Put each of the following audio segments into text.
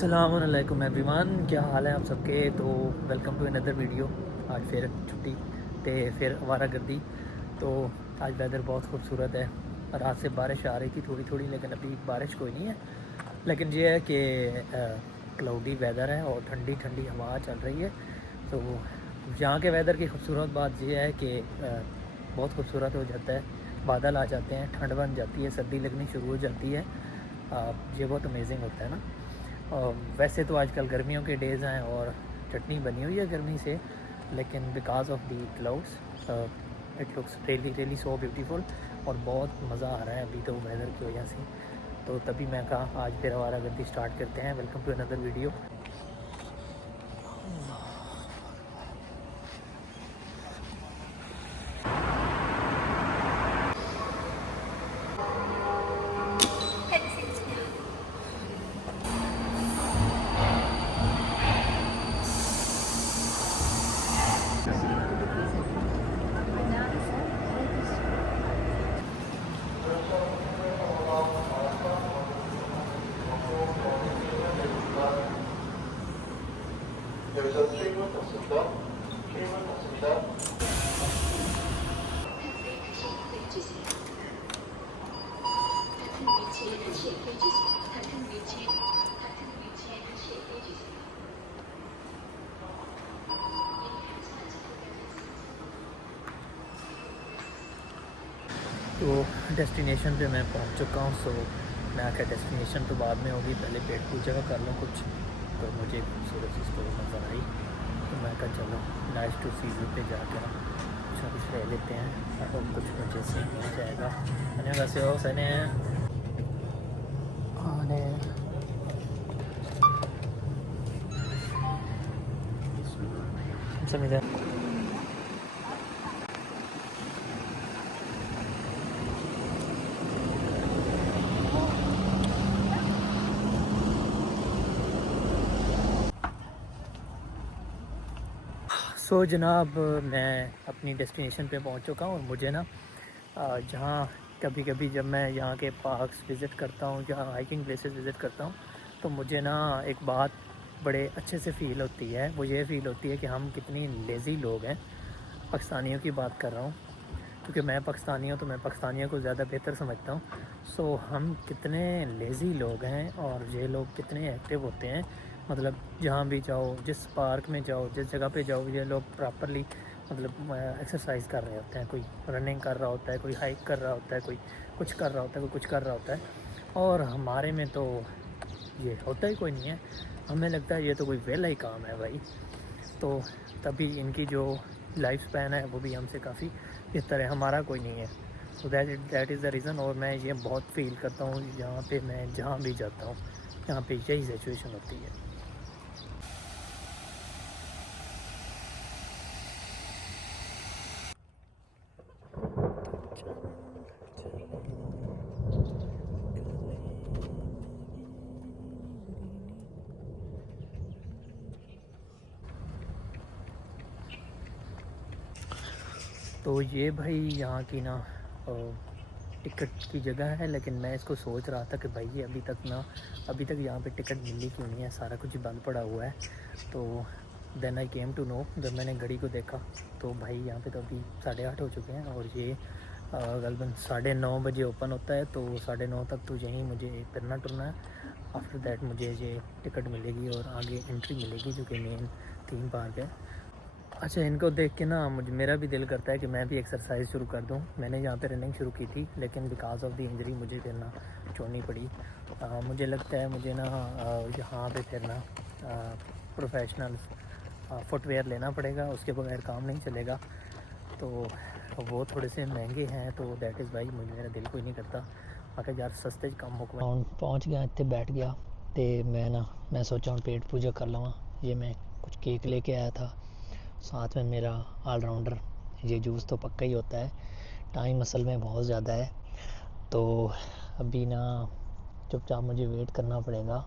अस्सलामुअलैकुम एवरीवन, क्या हाल है आप सबके। तो वेलकम टू अनदर वीडियो। आज फिर छुट्टी ते फिर आवारागर्दी। तो आज वेदर बहुत खूबसूरत है। रात से बारिश आ रही थी थोड़ी थोड़ी, लेकिन अभी बारिश कोई नहीं है। लेकिन ये है कि क्लाउडी वेदर है और ठंडी ठंडी हवा चल रही है। तो यहाँ के वेदर की खूबसूरत बात यह है कि बहुत खूबसूरत हो जाता है। बादल आ जाते हैं, ठंड बन जाती है, सर्दी लगनी शुरू हो जाती है। ये बहुत अमेजिंग होता है ना। वैसे तो आजकल गर्मियों के डेज़ हैं और चटनी बनी हुई है गर्मी से, लेकिन because of the clouds it looks really so beautiful और बहुत मज़ा आ रहा है अभी तो वेदर की वजह से। तो तभी मैं कहा आज फिर आवारागर्दी स्टार्ट करते हैं। Welcome to another video. 여기서 출입문 닫습니다. 출입문 닫습니다. तो डेस्टिनेशन पे मैं पहुंच चुका हूँ। सो मैं आकर डेस्टिनेशन तो बाद में होगी, पहले पेट पूजा का कर लूँ कुछ। तो मुझे खूबसूरत सी स्टोरी नज़र आई, तो मैं कहा चलो नाइस टू सी व्यू पे जाकर कुछ ना कुछ रह लेते हैं और कुछ मुझे से मिल जाएगा। 안녕하세요 사장님। 네. 감사합니다. सो जनाब, मैं अपनी डेस्टिनेशन पे पहुंच चुका हूँ और मुझे ना जहाँ कभी कभी जब मैं यहाँ के पार्क्स विज़िट करता हूँ या हाइकिंग प्लेसेस विज़िट करता हूँ, तो मुझे ना एक बात बड़े अच्छे से फ़ील होती है। वो ये फ़ील होती है कि हम कितनी लेज़ी लोग हैं। पाकिस्तानियों की बात कर रहा हूँ, क्योंकि मैं पाकिस्तानी हूँ तो मैं पाकिस्तानियों को ज़्यादा बेहतर समझता हूँ। सो हम कितने लेज़ी लोग हैं और ये लोग कितने एक्टिव होते हैं। मतलब जहाँ भी जाओ, जिस पार्क में जाओ, जिस जगह पे जाओ, ये लोग प्रॉपरली मतलब एक्सरसाइज कर रहे होते हैं। कोई रनिंग कर रहा होता है, कोई हाइक कर रहा होता है, कोई कुछ कर रहा होता है, कोई कुछ कर रहा होता है। और हमारे में तो ये होता ही कोई नहीं है। हमें लगता है ये तो कोई वेला ही काम है भाई। तो तभी इनकी जो लाइफ स्पैन है वो भी हमसे काफ़ी बेहतर है, हमारा कोई नहीं है। तो दैट इज़ द रीज़न। और मैं ये बहुत फील करता हूँ यहाँ पे, मैं जहाँ भी जाता हूँ यहाँ पे यही सिचुएशन होती है। तो ये भाई यहाँ की ना टिकट की जगह है, लेकिन मैं इसको सोच रहा था कि भाई ये अभी तक यहाँ पे टिकट मिली क्यों नहीं है, सारा कुछ बंद पड़ा हुआ है। तो then I came to know, जब मैंने घड़ी को देखा तो भाई यहाँ पे तो अभी 8:30 हो चुके हैं और ये गलबन 9:30 बजे ओपन होता है। तो 9:30 तक तो यहीं मुझे फिरना टुरना है। आफ्टर दैट मुझे ये टिकट मिलेगी और आगे एंट्री मिलेगी, जो कि मेन थीम पार्क है। अच्छा, इनको देख के ना मेरा भी दिल करता है कि मैं भी एक्सरसाइज शुरू कर दूं। मैंने यहाँ पे रनिंग शुरू की थी, लेकिन बिकॉज ऑफ द इंजरी मुझे फिर ना छोड़नी पड़ी। मुझे लगता है मुझे ना यहाँ पे फिर ना प्रोफेशनल फुटवेयर लेना पड़ेगा, उसके बगैर काम नहीं चलेगा। तो वो थोड़े से महंगे हैं, तो दैट इज़ भाई मुझे मेरा दिल कोई नहीं करता। आखिर यार सस्ते काम मुकम्मल पहुँच गया, इतने बैठ गया तो मैं सोचा हूँ पेट पूजा कर लवां। ये मैं कुछ केक लेके आया था, साथ में मेरा ऑलराउंडर ये जूस तो पक्का ही होता है। टाइम असल में बहुत ज़्यादा है, तो अभी ना चुपचाप मुझे वेट करना पड़ेगा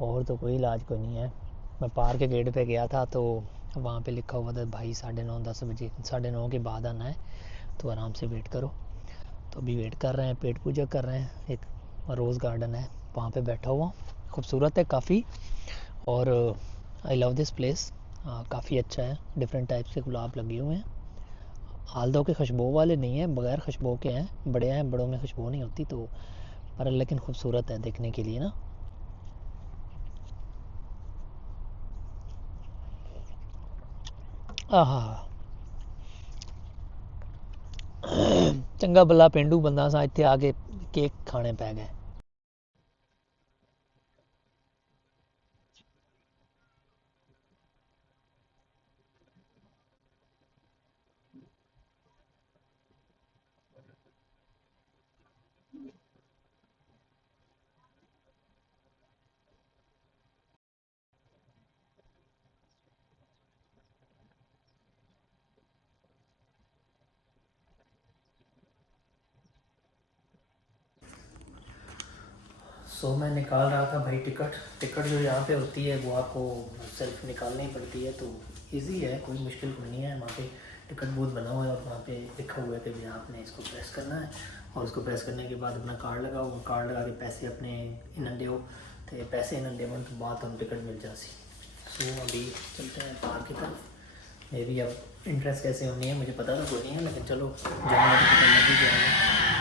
और तो कोई इलाज कोई नहीं है। मैं पार्क के गेट पे गया था तो वहाँ पे लिखा हुआ था भाई 9:30 10 बजे 9:30 के बाद आना है, तो आराम से वेट करो। तो अभी वेट कर रहे हैं, पेट पूजा कर रहे हैं। एक रोज़ गार्डन है वहाँ पे बैठा हुआ, खूबसूरत है काफ़ी। और आई लव दिस प्लेस। काफ़ी अच्छा है, डिफरेंट टाइप्स के गुलाब लगे हुए हैं। हालदो के खुशबू वाले नहीं हैं, बगैर खुशबू के हैं, बड़े हैं, बड़ों में खुशबू नहीं होती तो, पर लेकिन खूबसूरत है देखने के लिए ना। आहा चंगा भला पेंडू बंदा सा इत्थे आके केक खाने पै गए। मैं निकाल रहा था भाई टिकट जो यहाँ पे होती है वो आपको सेल्फ निकालनी पड़ती है, तो इजी है, कोई मुश्किल कोई नहीं है। वहाँ पे टिकट बूथ बना हुआ है और वहाँ पे लिखा हुआ है कि भैया आपने इसको प्रेस करना है, और उसको प्रेस करने के बाद अपना कार्ड लगाओ, कार्ड लगा के पैसे अपने इन्हें दो, तो पैसे इन्हें देवन तो बाद हम टिकट मिल जासी। अभी चलते हैं पार्क की तरफ। मे भी अब इंटरेस्ट कैसे होनी है मुझे पता तो कोई नहीं है, लेकिन चलो जाना तो करना भी जाएंगे।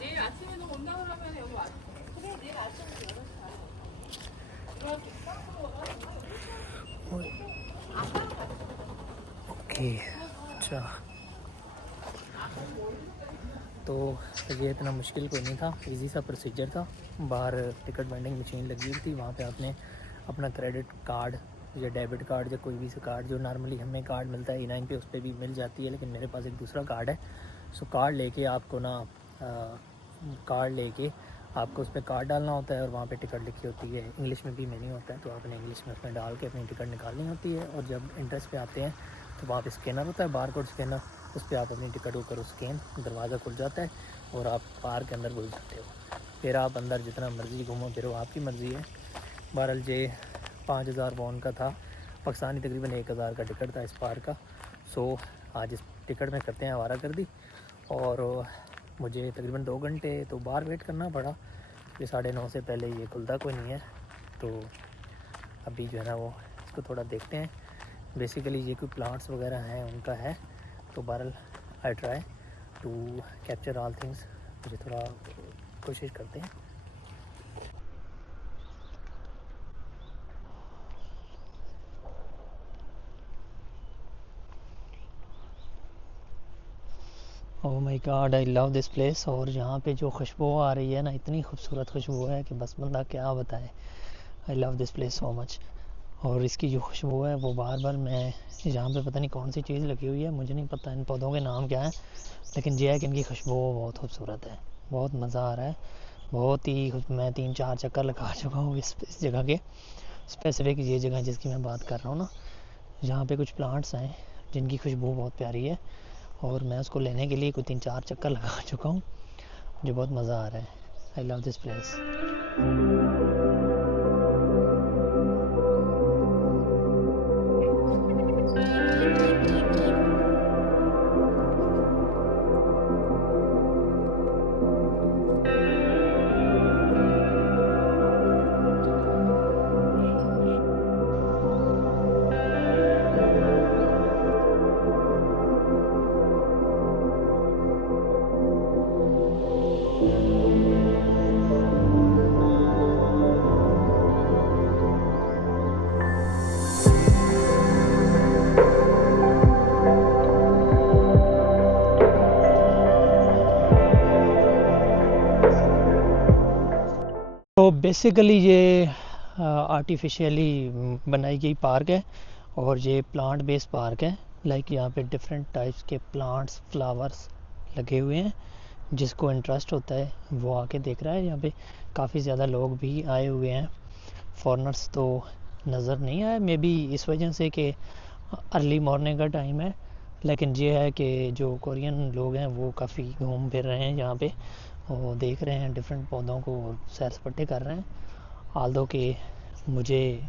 내일 아침에는 온다 그러면 여기 왔어. 그래, 내일 아침에 ओके अच्छा, तो ये इतना मुश्किल कोई नहीं था, इजी सा प्रोसीजर था। बाहर टिकट वेंडिंग मशीन लगी हुई थी, वहाँ पे आपने अपना क्रेडिट कार्ड या डेबिट कार्ड या कोई भी सा कार्ड जो नॉर्मली हमें कार्ड मिलता है E9 पे, उस पर भी मिल जाती है, लेकिन मेरे पास एक दूसरा कार्ड है। कार्ड लेके आपको ना कार्ड लेके आपको उस पर कार्ड डालना होता है और वहाँ पे टिकट लिखी होती है, इंग्लिश में भी मेन्यू होता है, तो आपने इंग्लिश में उसमें डाल के अपनी टिकट निकालनी होती है। और जब इंटरेस्ट पे आते हैं तो वहाँ पे स्कैनर होता है, बारकोड स्कैनर, उस पर आप अपनी टिकट को करो स्कैन, दरवाज़ा खुल जाता है और आप पार्क के अंदर घुस जाते हो। फिर आप अंदर जितना मर्ज़ी घूमो फिरो, आपकी मर्ज़ी है। बहरहाल ये 5000 वॉन का था, पाकिस्तानी तकरीबन 1000 का टिकट था इस पार्क का। आज इस टिकट में करते हैं आवारा कर दी, और मुझे तकरीबन 2 घंटे तो बाहर वेट करना पड़ा, कि 9:30 से पहले ये खुलता कोई नहीं है। तो अभी जो है ना वो इसको थोड़ा देखते हैं। बेसिकली ये कोई प्लांट्स वगैरह हैं उनका है, तो बहरहाल I try to capture all things, मुझे थोड़ा कोशिश करते हैं। Oh my God, I love this place. और यहाँ पे जो खुशबू आ रही है ना, इतनी खूबसूरत खुशबू है कि बस बंदा क्या बताए। आई love this place so much. और इसकी जो खुशबू है वो बार बार, मैं यहाँ पे पता नहीं कौन सी चीज़ लगी हुई है, मुझे नहीं पता इन पौधों के नाम क्या है, लेकिन ये है कि इनकी खुशबू बहुत खूबसूरत है, बहुत मज़ा आ रहा है, बहुत ही। मैं 3-4 चक्कर लगा चुका हूँ इस जगह के। स्पेसिफिक ये जगह जिसकी मैं बात कर रहा हूँ ना, यहाँ पे कुछ प्लांट्स हैं जिनकी खुशबू बहुत प्यारी है, और मैं उसको लेने के लिए कोई 3-4 चक्कर लगा चुका हूँ। मुझे बहुत मज़ा आ रहा है। आई लव दिस प्लेस। तो बेसिकली ये आर्टिफिशियली बनाई गई पार्क है, और ये प्लांट बेस्ड पार्क है। लाइक यहाँ पे डिफरेंट टाइप्स के प्लांट्स, फ्लावर्स लगे हुए हैं। जिसको इंटरेस्ट होता है वो आके देख रहा है। यहाँ पे काफ़ी ज़्यादा लोग भी आए हुए हैं, फॉरेनर्स तो नज़र नहीं आए, मे बी इस वजह से कि अर्ली मॉर्निंग का टाइम है। लेकिन ये है कि जो कोरियन लोग हैं वो काफ़ी घूम फिर रहे हैं यहाँ पे, और देख रहे हैं डिफरेंट पौधों को, सैर सपाटे कर रहे हैं। आल्दो कि मुझे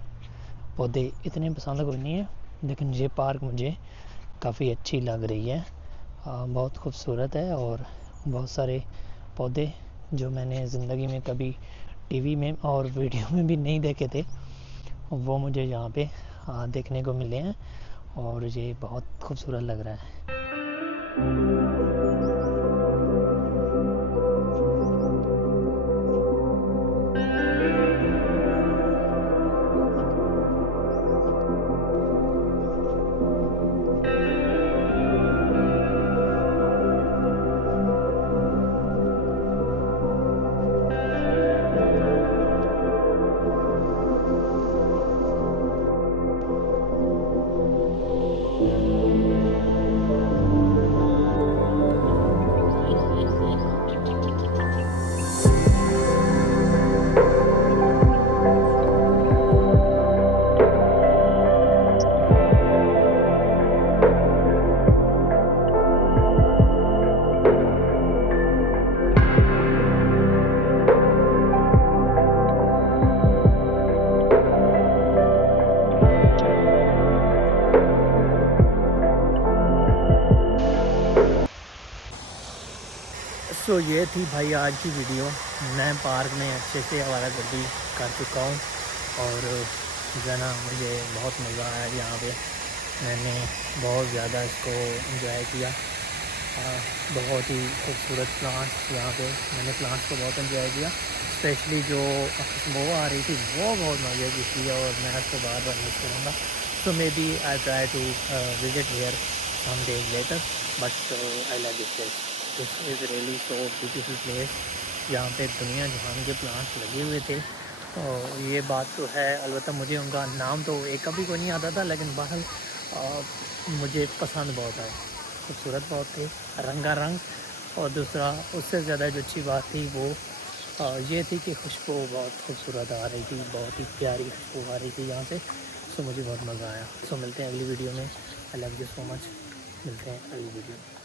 पौधे इतने पसंद कोई नहीं है, लेकिन ये पार्क मुझे काफ़ी अच्छी लग रही है। बहुत खूबसूरत है और बहुत सारे पौधे जो मैंने ज़िंदगी में कभी टीवी में और वीडियो में भी नहीं देखे थे वो मुझे यहाँ पे देखने को मिले हैं और ये बहुत खूबसूरत लग रहा है। सो ये थी भाई आज की वीडियो। मैं पार्क में अच्छे से आवारागर्दी कर चुका हूँ और जना मुझे बहुत मज़ा आया यहाँ पे। मैंने बहुत ज़्यादा इसको एंजॉय किया। बहुत ही खूबसूरत प्लांट्स यहाँ पे, मैंने प्लांट्स को बहुत एंजॉय किया। स्पेशली जो खुशबू आ रही थी वो बहुत मज़े की थी और मैं उसको बार बार मिस करूँगा। So maybe I try to visit here some days later but I like this is really so beautiful place. यहाँ पे दुनिया जहान के प्लांट्स लगे हुए थे। और ये बात तो है, अलबत्ता मुझे उनका नाम तो एक कभी को नहीं आता था, लेकिन बहरहाल मुझे पसंद बहुत आए, खूबसूरत बहुत थे, रंगारंग। और दूसरा उससे ज़्यादा जो अच्छी बात थी वो ये थी कि खुशबू बहुत खूबसूरत आ रही थी, बहुत ही प्यारी खुशबू आ रही थी यहाँ से। सो मुझे बहुत मज़ा आया। सो मिलते हैं अगली वीडियो में। I love you so much. मिलते हैं अगली वीडियो में।